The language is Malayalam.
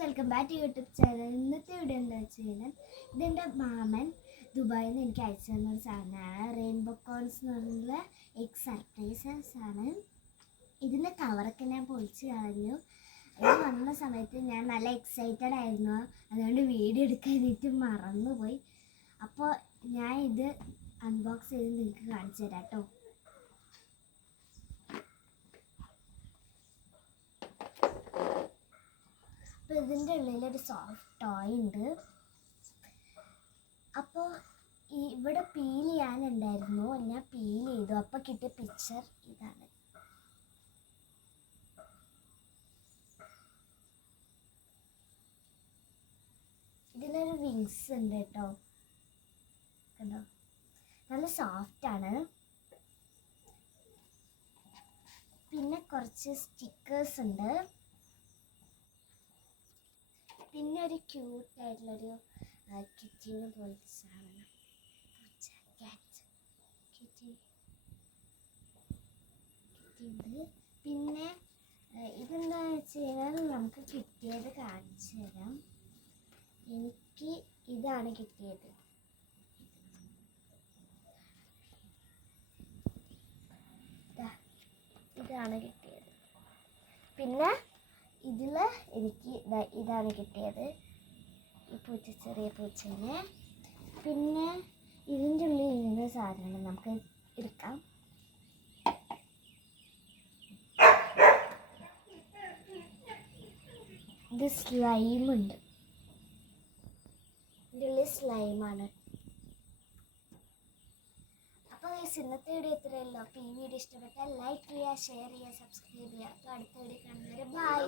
Guys, welcome back to YouTube channel. ഇന്നത്തെ വീഡിയോ എന്താ വെച്ച് കഴിഞ്ഞാൽ ഇതെൻ്റെ മാമൻ ദുബായിൽ നിന്ന് എനിക്ക് അയച്ചു തന്നൊരു സാധനമാണ്. റെയിൻബോ കോൺസ് എന്ന് പറഞ്ഞുള്ള എഗ് സർപ്രൈസസ് ആണ്. ഇതിൻ്റെ കവറൊക്കെ ഞാൻ പൊളിച്ച് കളഞ്ഞു. ഇത് വന്ന സമയത്ത് ഞാൻ നല്ല എക്സൈറ്റഡ് ആയിരുന്നു, അതുകൊണ്ട് വീഡിയോ എടുക്കാനായിട്ട് മറന്നുപോയി. അപ്പോൾ ഞാൻ ഇത് അൺബോക്സ് ചെയ്ത് നിങ്ങൾക്ക് കാണിച്ചു തരാം കേട്ടോ. അപ്പോൾ ഇതിൻ്റെ ഉള്ളിലൊരു സോഫ്റ്റ് ടോയ് ഉണ്ട്. അപ്പോൾ ഇവിടെ പീൽ ചെയ്യാനുണ്ടായിരുന്നു, ഞാൻ പീൽ ചെയ്തു. അപ്പോൾ കിട്ടിയ പിക്ചർ ഇതാണ്. ഇതിനൊരു വിങ്സ് ഉണ്ട് കേട്ടോ, കണ്ടോ, നല്ല സോഫ്റ്റാണ്. പിന്നെ കുറച്ച് സ്റ്റിക്കേഴ്സ് ഉണ്ട്. പിന്നെ ഒരു ക്യൂട്ടായിട്ടുള്ളൊരു കിറ്റിനെ പോലത്തെ സാധനം, കിറ്റിയുണ്ട്. പിന്നെ ഇതെന്താ വെച്ച് കഴിഞ്ഞാൽ നമുക്ക് കിട്ടിയത് കാണിച്ചു തരാം. എനിക്ക് ഇതാണ് കിട്ടിയത്. ഇതാണ് കിട്ടിയത്. പിന്നെ ഇതിൽ എനിക്ക് ഇതാണ് കിട്ടിയത്, ഈ പൂച്ച, ചെറിയ പൂച്ചേനെ. പിന്നെ ഇതിൻ്റെ ഉള്ളിൽ ഇങ്ങനെ സാധനങ്ങൾ നമുക്ക് എടുക്കാം. ഇത് സ്ലൈമുണ്ട്, ഇതിൻ്റെ ഉള്ളിൽ സ്ലൈമാണ്. അപ്പോൾ ഇന്നത്തെ വീഡിയോ ഇത്രയല്ലോ. അപ്പോൾ ഈ വീഡിയോ ഇഷ്ടപ്പെട്ടാൽ ലൈക്ക് ചെയ്യുക, ഷെയർ ചെയ്യുക, സബ്സ്ക്രൈബ് ചെയ്യുക. അപ്പോൾ അടുത്ത വീഡിയോ കാണുന്നവരെ ബൈ.